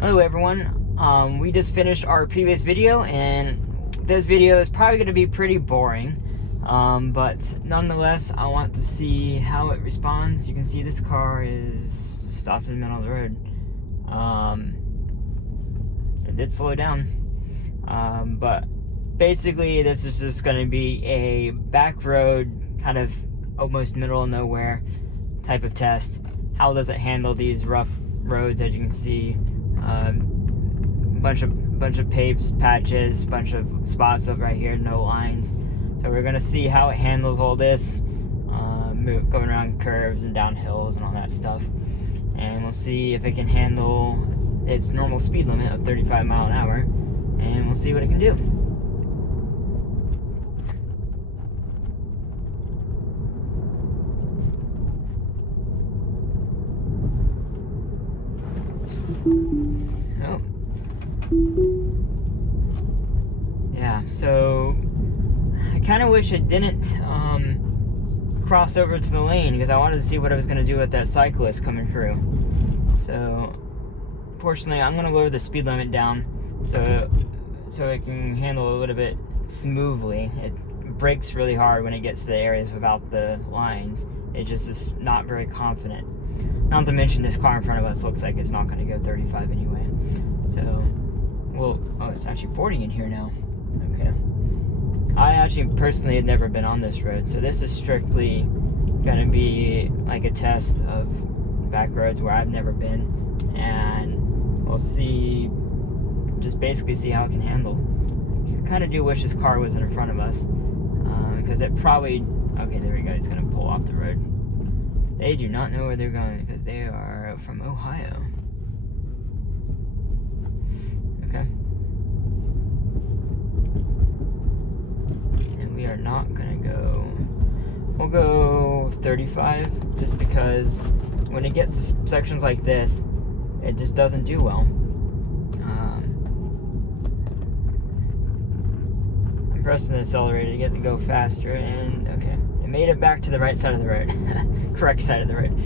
Hello everyone, we just finished our previous video, and this video is probably going to be pretty boring, but nonetheless I want to see how it responds. You can see this car is stopped in the middle of the road. It did slow down, but basically this is just going to be a back road, kind of almost middle of nowhere type of test. How does it handle these rough roads? As you can see, bunch of paved patches, bunch of spots over right here, no lines. So we're gonna see how it handles all this, going around curves and down hills and all that stuff. And we'll see if it can handle its normal speed limit of 35 miles an hour, and we'll see what it can do. Oh. Yeah, so I kind of wish it didn't cross over to the lane, because I wanted to see what I was going to do with that cyclist coming through. So fortunately I'm going to lower the speed limit down so it can handle a little bit smoothly. It brakes really hard when it gets to the areas without the lines. It just is not very confident. Not to mention, this car in front of us looks like it's not going to go 35 anyway. So, well, oh, it's actually 40 in here now. Okay. I actually personally had never been on this road, so this is strictly going to be like a test of back roads where I've never been, and we'll see, just basically see how it can handle. I kind of do wish this car wasn't in front of us, because it probably, okay, there we go, it's going to pull off the road. They do not know where they're going, because they are from Ohio. Okay. And we are not gonna go, we'll go 35, just because when it gets to sections like this, it just doesn't do well. I'm pressing the accelerator to get it to go faster, and okay. Made it back to the right side of the road. Correct side of the road.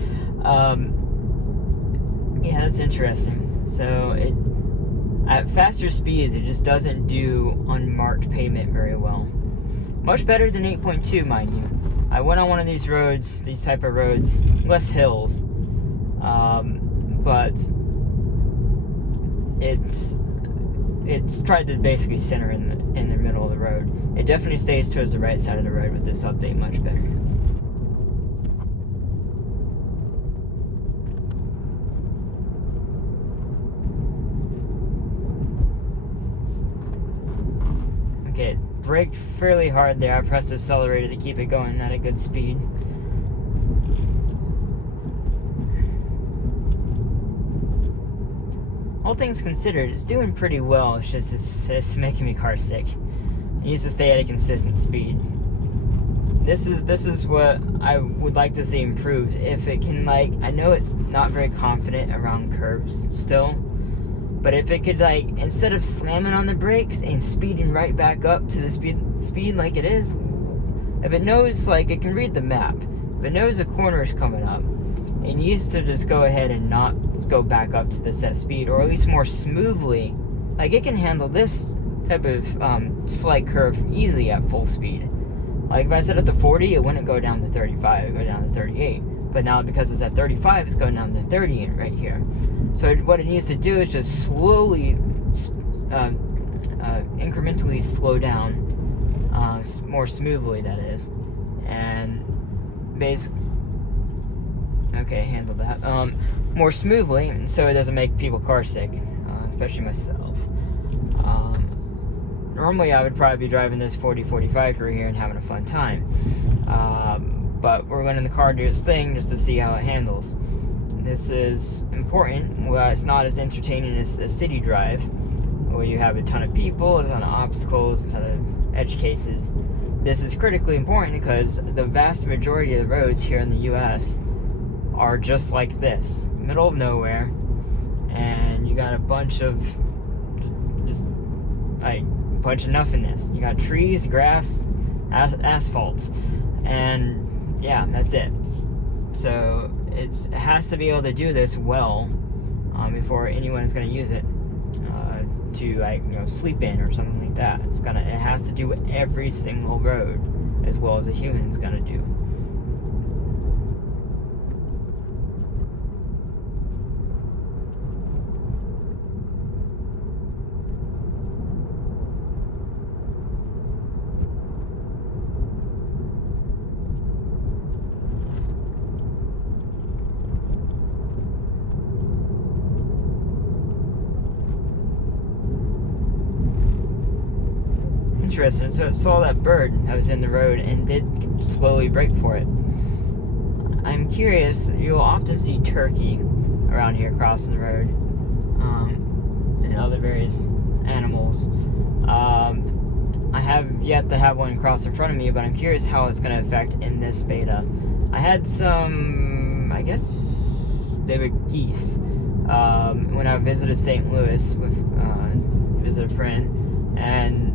Yeah, that's interesting. So at faster speeds, it just doesn't do unmarked pavement very well. Much better than 8.2, mind you. I went on one of these roads, these type of roads, less hills, but it's tried to basically center in the middle of the road. It definitely stays towards the right side of the road with this update much better. Okay, it braked fairly hard there. I pressed the accelerator to keep it going at a good speed. All things considered, it's doing pretty well. It's just it's making me car sick. It needs to stay at a consistent speed. This is what I would like to see improved. If it can, like, I know it's not very confident around curves still, but if it could, like, instead of slamming on the brakes and speeding right back up to the speed like it is, if it knows, like, it can read the map, if it knows the corner is coming up, it needs to just go ahead and not go back up to the set speed, or at least more smoothly. Like, it can handle this type of slight curve easily at full speed. Like, if I set it to 40, it wouldn't go down to 35, it would go down to 38. But now, because it's at 35, it's going down to 30 right here. So what it needs to do is just slowly, incrementally slow down, more smoothly, that is. And basically, okay, handle that. More smoothly, so it doesn't make people car sick, especially myself. Normally I would probably be driving this 40-45 through here and having a fun time. But we're letting the car do its thing just to see how it handles. This is important. Well, it's not as entertaining as the city drive, where you have a ton of people, a ton of obstacles, a ton of edge cases. This is critically important because the vast majority of the roads here in the US are just like this, middle of nowhere, and you got a bunch of nothingness. You got trees, grass, asphalt, and yeah, that's it. So it has to be able to do this well, before anyone is going to use it to, like, sleep in or something like that. It has to do every single road as well as a human's going to do. Interesting. So it saw that bird that was in the road and did slowly brake for it. I'm curious, you'll often see turkey around here crossing the road, and other various animals. I have yet to have one cross in front of me, but I'm curious how it's going to affect in this beta. I had some, I guess they were geese, when I visited St. Louis with visit a friend, and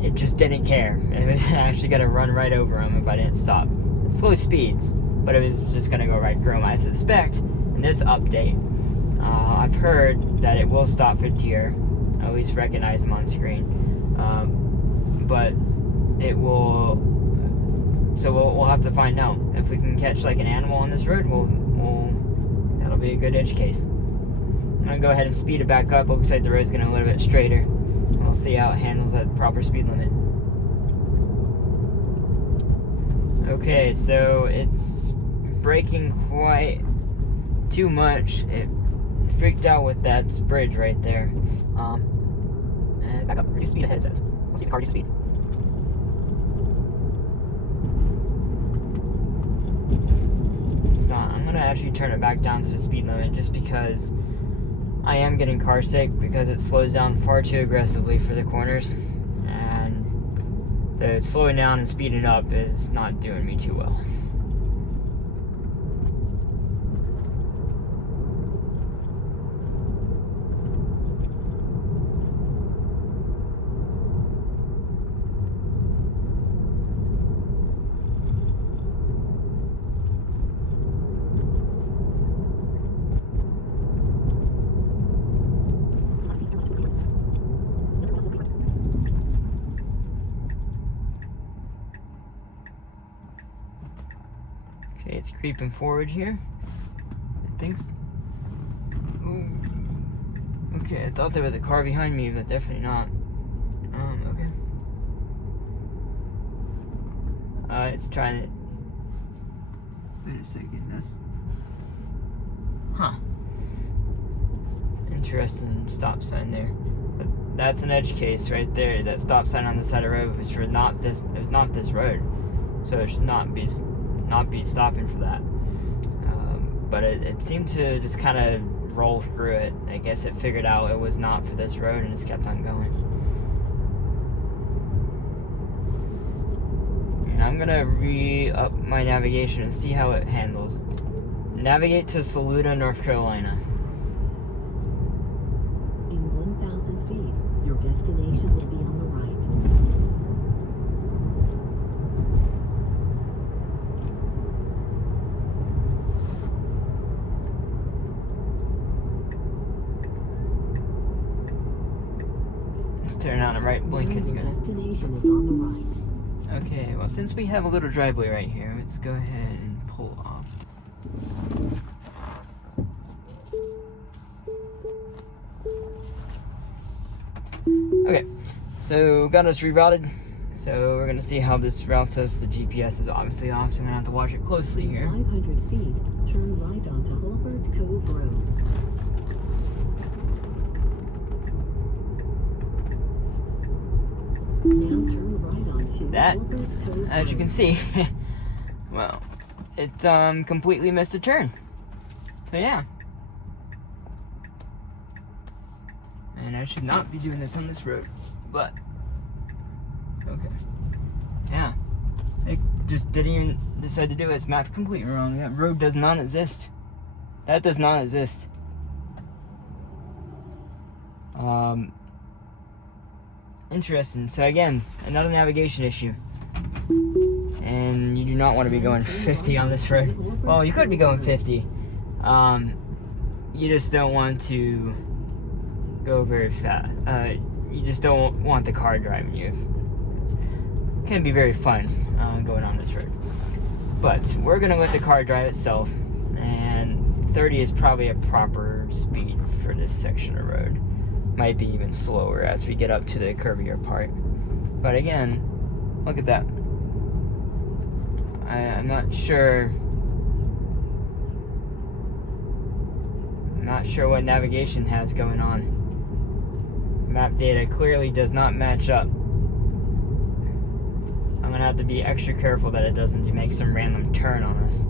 it just didn't care. It was actually going to run right over them if I didn't stop. Slow speeds, but it was just going to go right through them. I suspect in this update, I've heard that it will stop for deer. I at least recognize them on screen. But it will. So we'll have to find out if we can catch like an animal on this road. That'll be a good edge case. I'm gonna go ahead and speed it back up. Looks like the road's getting a little bit straighter. We'll see how it handles at the proper speed limit. Okay, so it's braking quite too much. It freaked out with that bridge right there. And back up. Reduce speed ahead, it says. We'll see if the car reduces speed. It's not. I'm gonna actually turn it back down to the speed limit just because I am getting car sick because it slows down far too aggressively for the corners, and the slowing down and speeding up is not doing me too well. Okay, it's creeping forward here. I think. Ooh. Okay, I thought there was a car behind me, but definitely not. Okay. It's trying to. Wait a second. Interesting stop sign there. But that's an edge case right there. That stop sign on the side of the road was for not this. It was not this road, so it should not be stopping for that. But it seemed to just kind of roll through it. I guess it figured out it was not for this road and just kept on going. And I'm gonna re-up my navigation and see how it handles. Navigate to Saluda, North Carolina. In 1,000 feet, your destination will be on the right. Turn on the right blinking again. Destination is on the right. Okay, well, since we have a little driveway right here, let's go ahead and pull off. Okay, so got us rerouted. So we're gonna see how this route says. The GPS is obviously off, so I'm gonna have to watch it closely here. 500 feet, turn right onto Hulbert Cove Road. Now turn right onto That, Hulbert Cove as you Road. can see, well, it's completely missed a turn. So yeah. And I should not be doing this on this road, but okay. Yeah, it just didn't even decide to do it. It's mapped completely wrong. That road does not exist. That does not exist. Interesting. So again, another navigation issue. And you do not want to be going 50 on this road. Well, you could be going 50. you just don't want to go very fast. You just don't want the car driving you. It can be very fun going on this road. But we're going to let the car drive itself, and 30 is probably a proper speed for this section of road. Might be even slower as we get up to the curvier part. But again, look at that. I'm not sure what navigation has going on. Map data clearly does not match up. I'm gonna have to be extra careful that it doesn't make some random turn on us.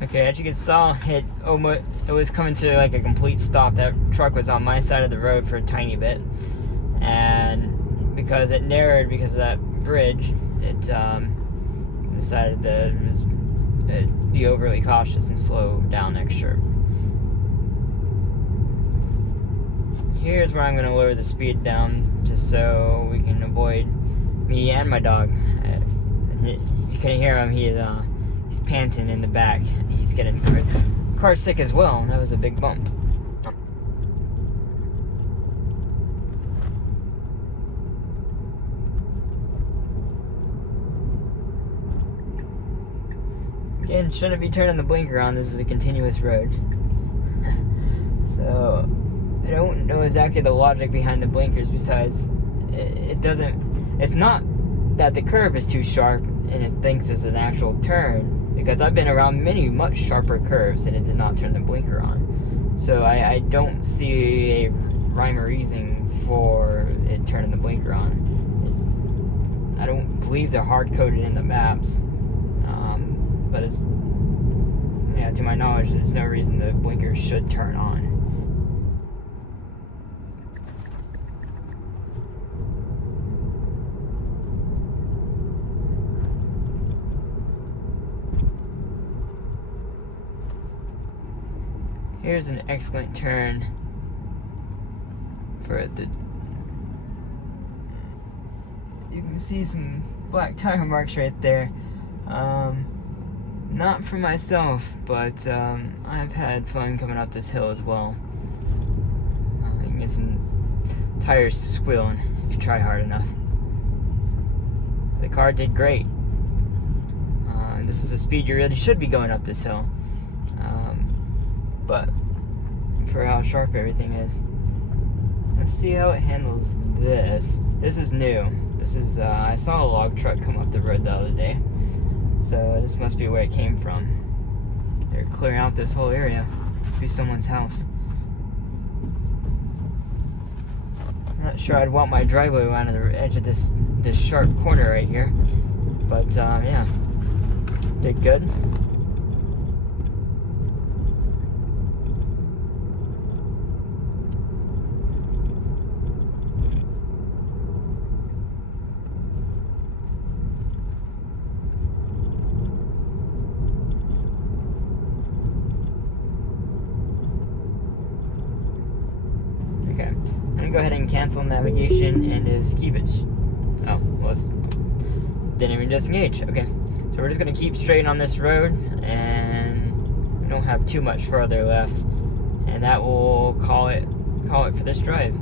Okay, as you can saw, it was coming to like a complete stop. That truck was on my side of the road for a tiny bit, and because it narrowed because of that bridge, it decided to be overly cautious and slow down extra. Here's where I'm going to lower the speed down just so we can avoid me and my dog. You can hear him. He's panting in the back. He's getting car sick as well. That was a big bump. Again, shouldn't be turning the blinker on. This is a continuous road. So I don't know exactly the logic behind the blinkers, besides it's not that the curve is too sharp and it thinks it's an actual turn, because I've been around many much sharper curves and it did not turn the blinker on. So I don't see a rhyme or reason for it turning the blinker on. I don't believe they're hard-coded in the maps, but to my knowledge, there's no reason the blinker should turn on. Here's an excellent turn for it to... You can see some black tire marks right there. Not for myself, but I've had fun coming up this hill as well. You can get some tires squealing if you try hard enough. The car did great. This is the speed you really should be going up this hill. But for how sharp everything is. Let's see how it handles this. This is new. This is, I saw a log truck come up the road the other day. So this must be where it came from. They're clearing out this whole area. Must be someone's house. I'm not sure I'd want my driveway around the edge of this sharp corner right here. But yeah, did good. Okay, I'm gonna go ahead and cancel navigation and just keep it. Didn't even disengage. Okay, so we're just gonna keep straight on this road, and we don't have too much further left, and that will call it for this drive.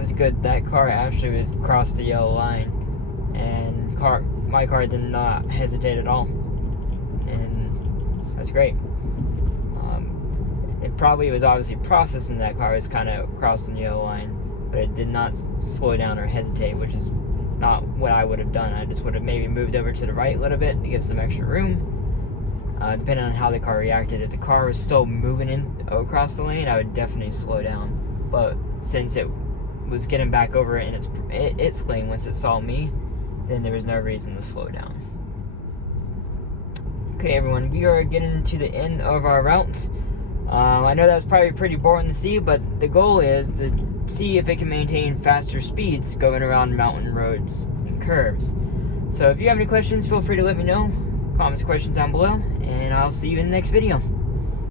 was good. That car actually was crossed the yellow line, and my car did not hesitate at all, and that's great. It probably was obviously processing that car was kind of crossing the yellow line, but it did not slow down or hesitate, which is not what I would have done. I just would have maybe moved over to the right a little bit to give some extra room, depending on how the car reacted. If the car was still moving in across the lane, I would definitely slow down. But since it was getting back over in its lane once it saw me, then there was no reason to slow down. Okay, everyone, we are getting to the end of our route. I know that's probably pretty boring to see, but the goal is to see if it can maintain faster speeds going around mountain roads and curves. So if you have any questions, feel free to let me know. Comments, questions down below, and I'll see you in the next video.